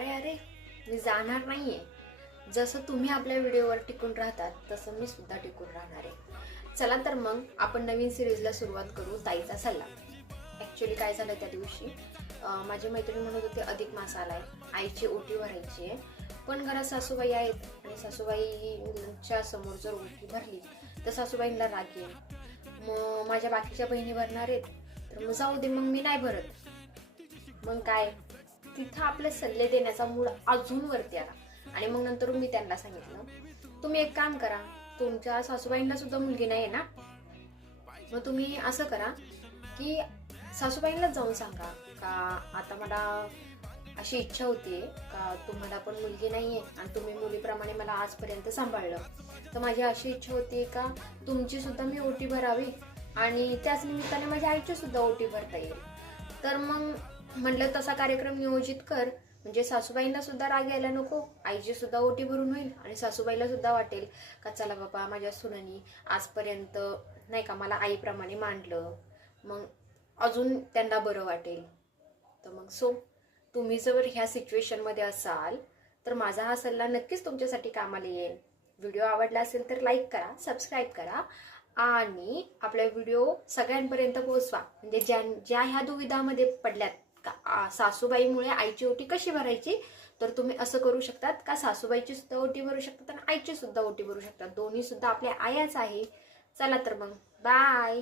अरे अरे, मी जाणार नाहीये. जसं तुम्ही आपल्या व्हिडिओवर टिकून राहतात तसं मी सुद्धा टिकून राहणार आहे. चला तर मग आपण नवीन सिरीजला सुरुवात करू, ताईचा सल्ला. ॲक्च्युली काय झालं त्या दिवशी, माझी मैत्रीण म्हणत होते अधिक मास आलाय, आईची ओटी भरायची आहे, पण घरात सासूबाई आहेत आणि सासूबाईंच्या समोर जर ओटी भरली तर सासूबाईंना राग येईल. मग माझ्या बाकीच्या बहिणी भरणार आहेत, तर मग जाऊ दे, मग मी नाही भरत. मग काय, तिथं आपले सल्ले देण्याचा मूड अजून वरती आला. आणि मग नंतर मी त्यांना सांगितलं, तुम्ही एक काम करा, तुमच्या सासूबाईंना सुद्धा मुलगी नाही आहे ना, मग तुम्ही असं करा की सासूबाईंनाच जाऊन सांगा का आता मला अशी इच्छा होती का तुम्हाला पण मुलगी नाहीये आणि तुम्ही मुलीप्रमाणे मला आजपर्यंत सांभाळलं, तर माझी अशी इच्छा होती का तुमची सुद्धा मी ओटी भरावी आणि त्याच निमित्ताने माझ्या आईची सुद्धा ओटी भरता येईल. तर मग म्हणलं तसा कार्यक्रम नियोजित कर, म्हणजे सासूबाईंना सुद्धा राग यायला नको, आईची सुद्धा ओटी भरून होईल आणि सासूबाईला सुद्धा वाटेल का चला बाबा माझ्या सुनानी आजपर्यंत नाही का मला आईप्रमाणे मांडलं, मग अजून त्यांना बरं वाटेल. तर मग तुम्ही जर ह्या सिच्युएशनमध्ये असाल तर माझा हा सल्ला नक्कीच तुमच्यासाठी कामाला येईल. व्हिडिओ आवडला असेल तर लाईक करा, सबस्क्राईब करा आणि आपला व्हिडिओ सगळ्यांपर्यंत पोहोचवा. म्हणजे ज्या ह्या दुविधामध्ये पडल्यात का सासूबाईमुळे आईची ओटी कशी भरायची, तर तुम्ही असं करू शकतात का सासूबाईची सुद्धा ओटी भरू शकतात आणि आईची सुद्धा ओटी भरू शकतात. दोन्ही सुद्धा आपल्या आयाच आहे. चला तर मग बाय.